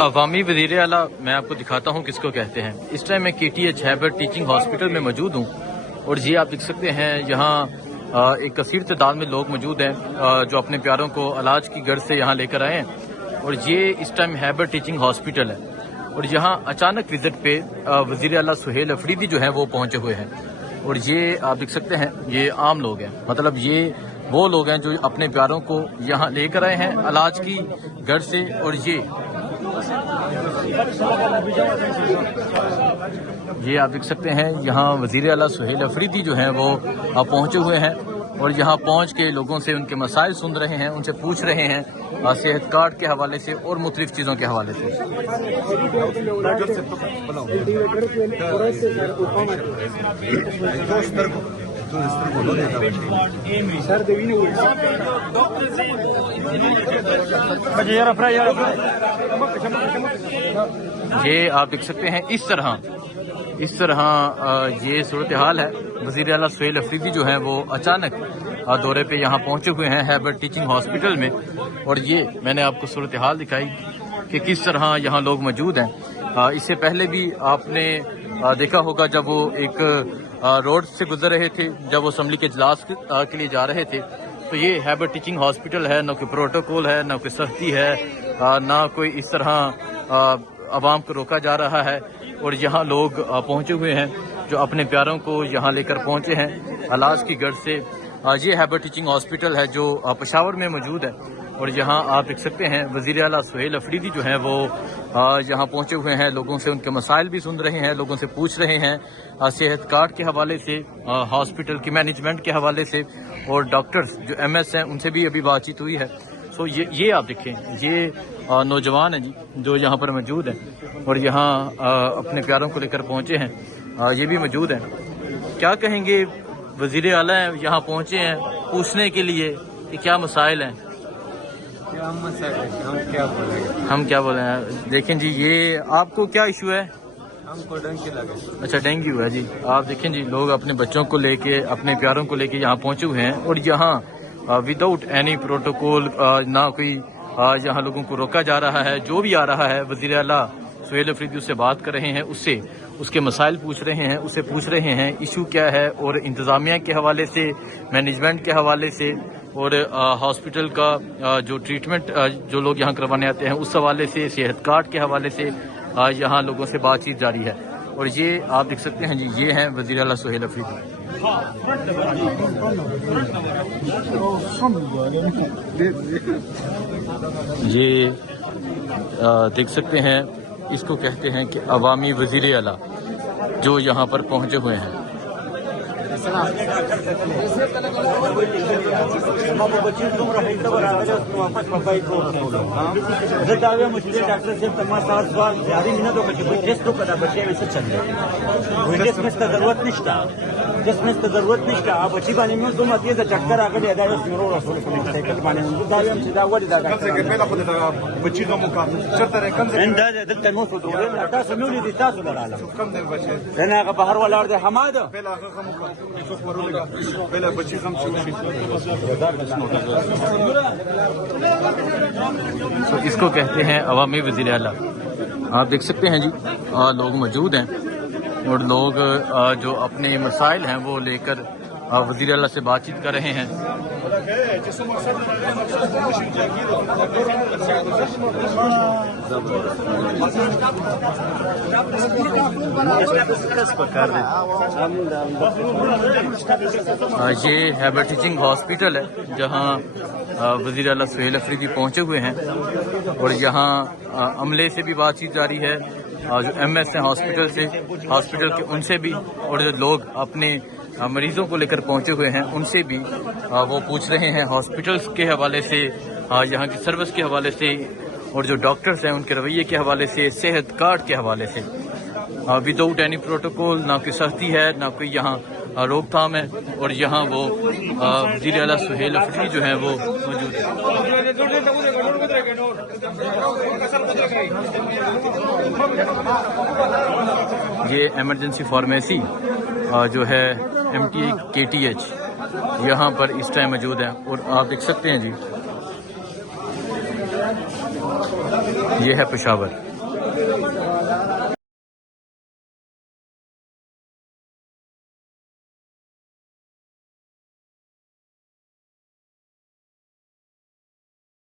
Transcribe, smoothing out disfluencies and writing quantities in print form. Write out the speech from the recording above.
عوامی وزیر اعلیٰ میں آپ کو دکھاتا ہوں کس کو کہتے ہیں۔ اس ٹائم میں KTH ہیبر ٹیچنگ ہاسپٹل میں موجود ہوں اور یہ آپ دیکھ سکتے ہیں یہاں ایک کثیر تعداد میں لوگ موجود ہیں جو اپنے پیاروں کو علاج کی غرض سے یہاں لے کر آئے ہیں، اور یہ اس ٹائم ہیبر ٹیچنگ ہاسپٹل ہے اور یہاں اچانک وزٹ پہ وزیر اعلیٰ سہیل افریدی جو ہیں وہ پہنچے ہوئے ہیں، اور یہ آپ دیکھ سکتے ہیں یہ عام لوگ ہیں، مطلب یہ وہ لوگ ہیں جو اپنے پیاروں کو یہاں لے کر آئے ہیں علاج کی غرض سے، اور یہ آپ دیکھ سکتے ہیں یہاں وزیر اعلیٰ سہیل افریدی جو ہیں وہ پہنچے ہوئے ہیں اور یہاں پہنچ کے لوگوں سے ان کے مسائل سن رہے ہیں، ان سے پوچھ رہے ہیں صحت کارڈ کے حوالے سے اور مختلف چیزوں کے حوالے سے۔ یہ آپ دیکھ سکتے ہیں اس طرح یہ صورتحال ہے۔ وزیر اعلیٰ سہیل افریدی جو ہیں وہ اچانک دورے پہ یہاں پہنچے ہوئے ہیں ہیبر ٹیچنگ ہاسپٹل میں، اور یہ میں نے آپ کو صورتحال دکھائی کہ کس طرح یہاں لوگ موجود ہیں۔ اس سے پہلے بھی آپ نے دیکھا ہوگا جب وہ ایک روڈ سے گزر رہے تھے، جب وہ اسمبلی کے اجلاس کے لیے جا رہے تھے، تو یہ ہیبر ٹیچنگ ہاسپٹل ہے، نہ کوئی پروٹوکول ہے، نہ کوئی سختی ہے، نہ کوئی اس طرح عوام کو روکا جا رہا ہے، اور یہاں لوگ پہنچے ہوئے ہیں جو اپنے پیاروں کو یہاں لے کر پہنچے ہیں علاج کی غرض سے۔ یہ ہیبر ٹیچنگ ہاسپٹل ہے جو پشاور میں موجود ہے، اور یہاں آپ دیکھ سکتے ہیں وزیر اعلیٰ سہیل افریدی جو ہیں وہ یہاں پہنچے ہوئے ہیں، لوگوں سے ان کے مسائل بھی سن رہے ہیں، لوگوں سے پوچھ رہے ہیں صحت کارڈ کے حوالے سے، ہاسپٹل کی مینجمنٹ کے حوالے سے، اور ڈاکٹرز جو MS ہیں ان سے بھی ابھی بات چیت ہوئی ہے۔ سو یہ آپ دیکھیں یہ نوجوان ہیں جی جو یہاں پر موجود ہیں اور یہاں اپنے پیاروں کو لے کر پہنچے ہیں، یہ بھی موجود ہیں۔ کیا کہیں گے وزیر اعلیٰ یہاں پہنچے ہیں پوچھنے کے لیے کہ کیا مسائل ہیں؟ ہم کیا بولیں ہیں؟ دیکھیں جی یہ آپ کو کیا ایشو ہے؟ ہم کو ڈینگی لگے۔ اچھا ڈینگی ہوا ہے جی۔ آپ دیکھیں جی لوگ اپنے بچوں کو لے کے اپنے پیاروں کو لے کے یہاں پہنچے ہوئے ہیں، اور یہاں وداؤٹ اینی پروٹوکول نہ کوئی یہاں لوگوں کو روکا جا رہا ہے۔ جو بھی آ رہا ہے وزیر اعلیٰ سہیل افریدی اس سے بات کر رہے ہیں، اس کے مسائل پوچھ رہے ہیں، اسے پوچھ رہے ہیں ایشو کیا ہے، اور انتظامیہ کے حوالے سے، مینجمنٹ کے حوالے سے، اور ہاسپٹل کا جو ٹریٹمنٹ جو لوگ یہاں کروانے آتے ہیں اس حوالے سے، صحت کارڈ کے حوالے سے یہاں لوگوں سے بات چیت جاری ہے۔ اور یہ آپ دیکھ سکتے ہیں جی یہ ہیں وزیر اعلیٰ سہیل افریدی۔ یہ دیکھ سکتے ہیں اس کو کہتے ہیں کہ عوامی وزیر اعلیٰ جو یہاں پر پہنچے ہوئے ہیں۔ جس میں ضرورت نہیں کا آپ اچھی بانی میں تم آتی ہے چکر آ کر ادا شروع رسول سائیکل بانے میں سیدھا ہوا دیتا بچی کا مقام چرتا ہے کم سے دل تنو سو دوله تاسو نو دي تاسو دراله کم دیر بچے دنا که بهر ولاړ دي حماد پہلا هغه مقام څو ورولګه پہلا بچی کم شي تو اس کو کہتے ہیں عوامی وزیر اعلیٰ۔ آپ دیکھ سکتے ہیں جی لوگ موجود ہیں، اور لوگ جو اپنے مسائل ہیں وہ لے کر وزیر اعلیٰ سے بات چیت کر رہے ہیں۔ یہ ہیبر ٹیچنگ ہاسپٹل ہے جہاں وزیر اعلیٰ سہیل افریدی پہنچے ہوئے ہیں، اور یہاں عملے سے بھی بات چیت جاری ہے، جو MS ہیں ہاسپٹل کے ان سے بھی، اور جو لوگ اپنے مریضوں کو لے کر پہنچے ہوئے ہیں ان سے بھی وہ پوچھ رہے ہیں ہاسپٹلس کے حوالے سے، یہاں کی سروس کے حوالے سے، اور جو ڈاکٹرز ہیں ان کے رویے کے حوالے سے، صحت کارڈ کے حوالے سے۔ وداؤٹ اینی پروٹوکول، نہ کوئی سختی ہے، نہ کوئی یہاں روک تھام ہے، اور یہاں وہ وزیر اعلیٰ سہیل افریدی جو ہیں وہ موجود ہیں۔ یہ ایمرجنسی فارمیسی جو ہے MTA KTH یہاں پر اس ٹائم موجود ہے، اور آپ دیکھ سکتے ہیں جی یہ ہے پشاور.